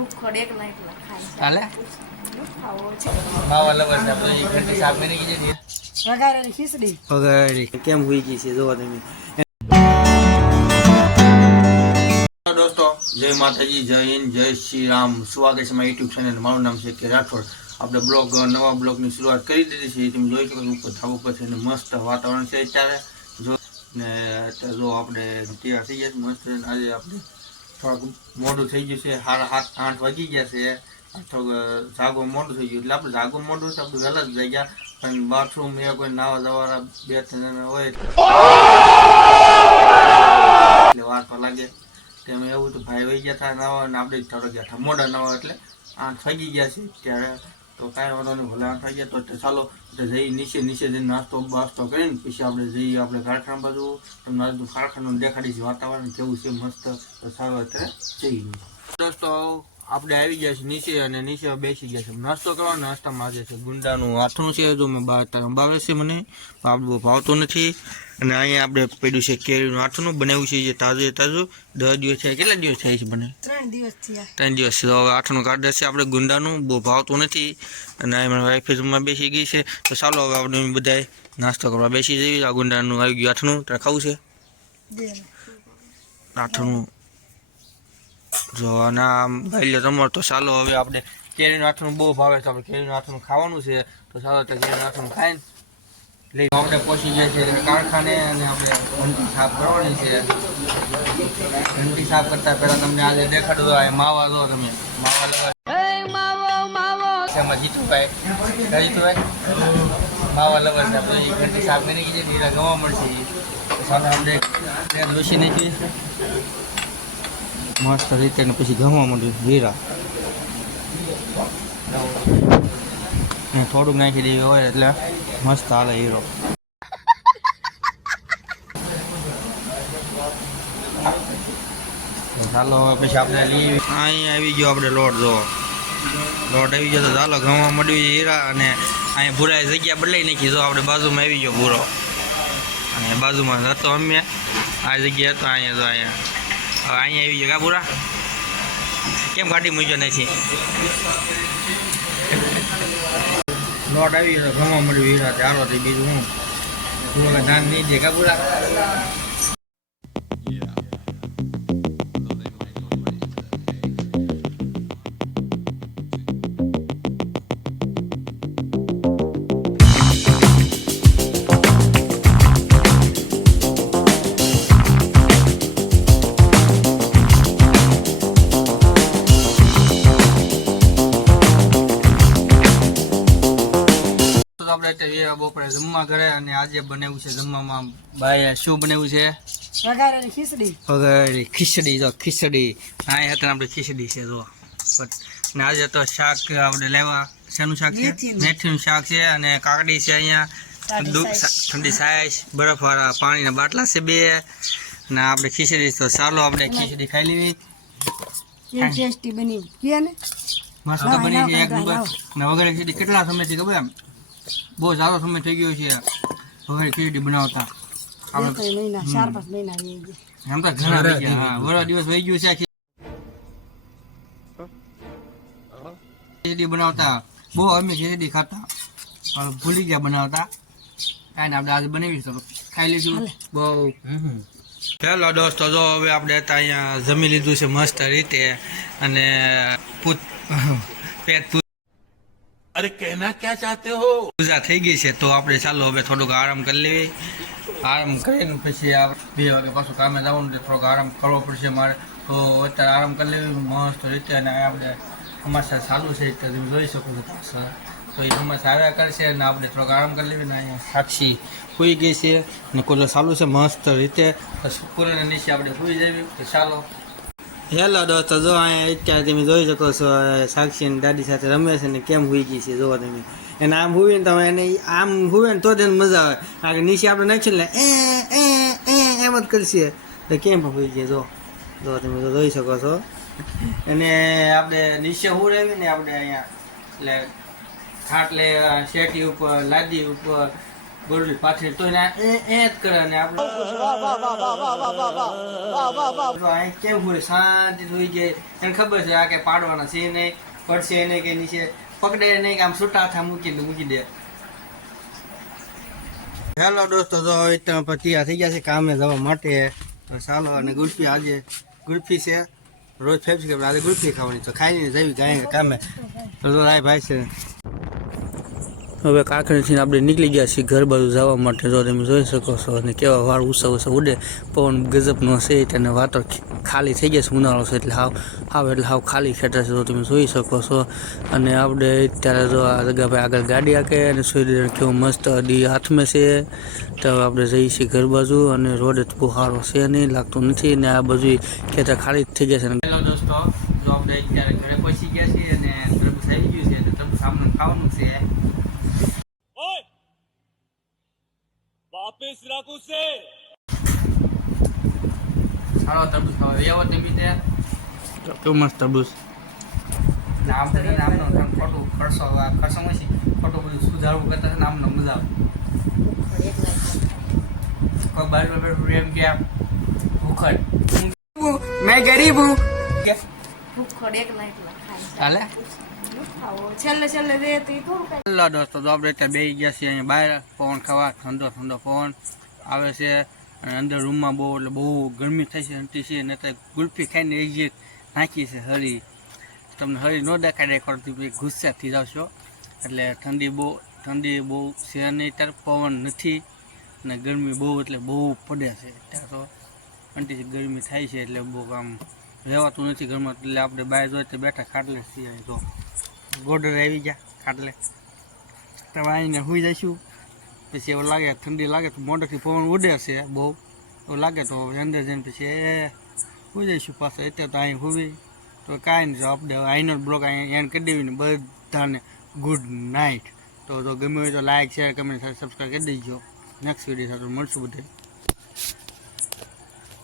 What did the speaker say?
ભૂખોડ એકલા ખાય હાલે ખાવો છે માવા લવર છે તો એ ઘંટી સાફ કરી કીધી વઘારેલી ખીચડી વગાડી કેમ હોઈ ગઈ છે જોવા તમે દોસ્તો જય માતાજી જય હિન્દ જય શ્રી રામ સ્વાગત છે મારા યુટ્યુબ ચેનલ મારું નામ છે કે રાઠોડ આપણે નવા બ્લોગની શરૂઆત કરી દીધી છે તમે જોઈ શકો ઉપર ધાબા પર છે મસ્ત વાતાવરણ છે અત્યારે જો ને અત્યારે જો આપણે તૈયાર થઈ ગયા મસ્ત આજે આપણે થોડુંક મોડું થઈ ગયું છે 7:30-8 વાગી ગયા છે થોડુંક જાગો મોડું થઈ ગયું એટલે આપણે જાગો મોડું છે આપણે વહેલા જ જઈ ગયા પણ બાથરૂમ એ કોઈ નાવા જવાના 2-3 જણા હોય એટલે વાર તો લાગે તેમ એવું તો ભાઈ વહી ગયા હતા નાવા અને આપણે થોડા ગયા હતા મોડા નાવા એટલે 8 વાગી ગયા છે ત્યારે તો કાંઈ વાંધો નહીં ભલે 8 વાગ્યા તો ચાલો જઈ નીચે જઈને નાસ્તો બાસ્તો કરીને પછી આપણે જઈએ આપણે કારખાના બાજુ તમને આજનું કારખાનું દેખાડીશ વાતાવરણ કેવું છે મસ્ત તો ચાલો અત્યારે જઈએ દોસ્તો આપણે આવી ગયા છે નીચે અને નીચે બેસી ગયા છે નાસ્તો કરવાનો નાસ્તામાં આજે છે ગુંડાનું આથણું છે જો મેં ભાવે છે મને બહુ ભાવતું નથી અને અહીંયા આપણે પડ્યું છે કેરીનું આથણું બનાવ્યું છે જે તાજું 10 દિવસ થયા કેટલા દિવસ થાય છે બને 3 દિવસ થયા 3 દિવસ તો હવે આથણું કાઢી દેશે આપણે ગુંડાનું બહુ ભાવતું નથી અને અહીં મારી વાઈફ રૂમમાં બેસી ગઈ છે તો ચાલો હવે આપણે બધાએ નાસ્તો કરવા બેસી જઈએ આ ગુંડાનું આવી ગયું આથણું તારે ખાવું છે આથણું જો અને આમ ભાઈ તમારે તો ચાલો હવે આપણે કેરીનું આથણું બહુ ભાવે છે આપણે કેરીનું આથણું ખાવાનું છે તો ચાલો તો કેરીનું આથણું ખાઈને લઈ આપણે પહોંચી ગયા છીએ કારખાને અને આપણે ઘંટી સાફ કરવાની છે ઘંટી સાફ કરતા પહેલાં તમને આજે દેખાડું તો આ માવા દો તમે માવા લવર એમાં જીતુભાઈ માવા લવર છે આપણે એ ઘંટી સાફ કરી કીધી ધીરે ગવા મળશે ચાલો આપણે દોષી નાખીએ મસ્ત રીતે ને પછી ઘઉંમાં મળ્યું હીરા થોડુંક નાખી દેવી હોય એટલે મસ્ત હાલે હીરો ચાલો પછી આપણે લઈ અહીંયા આવી ગયો આપણે લોટ આવી ગયો તો ચાલો ઘઉંમાં મળ્યું હીરા અને અહીંયા ભૂરાએ જગ્યા બદલાઈ નાખી જો આપણે બાજુમાં આવી ગયો ભૂરો અને બાજુમાં હતો અમે આ જગ્યા હતો અહીંયા તો અહીંયા અહીંયા આવી ગયો પૂરા કેમ ગાડી મૂક્યો નથી લોટ આવી ગયો ઘઉંમાં મળ્યું હીરા ચાલો તો બીજું હું થોડું ધ્યાન નહીં દે કા પૂરા આપણે બપોરે જમવા ઘરે અને આજે બનાવ્યું છે જમવામાં ભાઈ શું બનાવ્યું છે વઘારેલી ખીચડી જો ખીચડી હા હતા આપણે ખીચડી છે જો ને આજે તો શાક આપણે લેવા શેનું શાક છે મેથીનું શાક છે અને કાકડી છે અહીંયા ઠંડી છાશ બરફવાળા પાણીના બાટલા છે 2 અને આપણે ખીચડી તો ચાલો આપણે ખીચડી ખાઈ લેવી ટેસ્ટી બની ગયા ને મસ્ત બની છે એક નંબર ને વગેરે ખીચડી કેટલા સમયથી ખબર એમ બહુ સારો સમય થઈ ગયો છે વગેરે ખીચડી બનાવતા મહિના 4-5 મહિના એમ તો ઘણા થઈ ગયા હા વરા દિવસ વહી ગયું છે ખીચડી બનાવતા બહુ અમે ખીચડી ખાતા ભૂલી ગયા બનાવતા કાંઈ આપણે આજે બનાવી શકો ખાઈ લઈશું બહુ હેલો દોસ્તો જો હવે આપણે અહીંયા જમી લીધું છે મસ્ત રીતે અને પેટ અરે કહેના ક્યાં ચાહતે હો પૂજા થઈ ગઈ છે તો આપણે ચાલો હવે થોડુંક આરામ કરી લેવી આરામ કરીને પછી 2 વાગે પાછું કામે જવાનું થોડોક આરામ કરવો પડશે મારે તો અત્યારે આરામ કરી લેવી મસ્ત રીતે અને આપણે અમાસા ચાલુ છે તમે જોઈ શકો છો તો એ અમાસા આવ્યા કરશે અને આપણે થોડોક આરામ કરી લેવી ને અહીંયા સાક્ષી સૂઈ ગઈ છે ને કુલર ચાલુ છે મસ્ત રીતે કુલરના નીચે આપણે સૂઈ જઈએ તો ચાલો હેલો દોસ્તો જો અહીંયા અત્યારે તમે જોઈ શકો છો સાક્ષી અને દાદી સાથે રમે છે ને કેમ હોઈ ગઈ છે જોવો તમે એને આમ હુવે ને તમે એને આમ હુવે ને તો તેને મજા આવે કારણ કે નીચે આપણે નાખીએ ને એમ જ કરશે તો કેમ હોઈ જાય જો તમે તો જોઈ શકો છો અને આપણે નીચે હુરાવી ને આપણે અહીંયા એટલે ખાટલે શેટી ઉપર લાદી ઉપર ગોળવી પાછી તો એને એ જ કરે ને આપણે અહીં કેવું હોય શાંતિ હોઈ જાય એને ખબર છે આ કે પાડવાના છે નહીં પડશે નહીં કે નીચે પકડે નહીં કે આમ છૂટા હાથા મૂકી દે. હેલો દોસ્તો, તો તમે તૈયાર થઈ ગયા છે કામે જવા માટે. ચાલો, અને ગુલ્ફી આજે ગુલ્ફી છે રોજ ફેફસી કે આજે ગુલ્ફી ખાવાની તો ખાઈને જવી ગાય કામે. તો ભાઈ છે હવે કાંકરીથી આપણે નીકળી ગયા છીએ ઘર બાજુ જવા માટે. જો તમે જોઈ શકો છો અને કેવા વાળ ઉસા ઉડે, પવન ગજબનો છે અને વાતો ખાલી થઈ ગયા છે. ઉનાળો છે એટલે હાવ ખાલી ખેતર છે, તો તમે જોઈ શકો છો. અને આપણે અત્યારે જો આ જગ્યા ભાઈ આગળ ગાડી આકે અને સૂર્ય કેવું મસ્ત દી હાથમાં છે. તો આપણે જઈએ છીએ ઘર બાજુ અને રોડ બહુ સારો છે નહીં, લાગતું નથી. અને આ બધું ખેતર ખાલી થઈ ગયા છે. હેલો દોસ્તો, જો આપણે અત્યારે ઘરે પહોંચી ગયા છીએ અને તરબૂચ આવી ગયું છે અને તરબૂચ સામને ખાવાનું છે. વાપસ રાખું છે સારો તરબૂચ ખાવા એવો તે બીજે કેવું મસ્ત તરબૂચ. આમ તો આમનો ખોટું ખર્ચોમાં ખોટું બધું સુધારવું કરતા ને આમનો મજા આવે. કોઈ બાજુ બેઠું એમ કે ભૂખડ મેં ગરીબ હું ભૂખડ એકલા ખાય ચાલે. છેલ્લે દે તો ઈ થોડું કઈ. હેલો દોસ્તો, તો આપણે ત્યાં બેસી ગયા છીએ અહીંયા બહાર પવન ખાવા. ઠંડો પવન આવે છે અને અંદર રૂમમાં બહુ ગરમી થાય છે, હંટી છે. ને તો ગુલ્ફી ખાઈને એક્ઝેક્ટ નાખી છે હરી. તમને હરી ન દેખાડે કરતી ગુસ્સાથી જાવશો. એટલે ઠંડી બહુ છે નહીં, ત્યારે પવન નથી અને ગરમી બહુ એટલે બહુ પડે છે. ત્યારે તો હંટી ગરમી થાય છે એટલે બહુ આમ રહેવાતું નથી ઘરમાં. એટલે આપણે બહાર જોઈએ તો બેઠા ખાટલે છીએ. તો ગોડર આવી ગયા ખાટલે, તમે આવીને સુઈ જઈશું. પછી એવું લાગે ઠંડી લાગે તો મોઢેથી પવન ઉડે છે બહુ, એવું લાગે તો અંદર જઈને પછી સુઈ જઈશું પાછા. અત્યારે તો અહીં સુવી તો કાંઈ નહીં. જો આપણે અહીંનો બ્લોગ અહીં એન્ડ કરી દેવી ને બધાને ગુડ નાઇટ. તો ગમ્યું હોય તો લાઈક શેર કમેન્ટ સબસ્ક્રાઈબ કરી દેજો. નેક્સ્ટ વિડીયો સાથે મળશું બધે.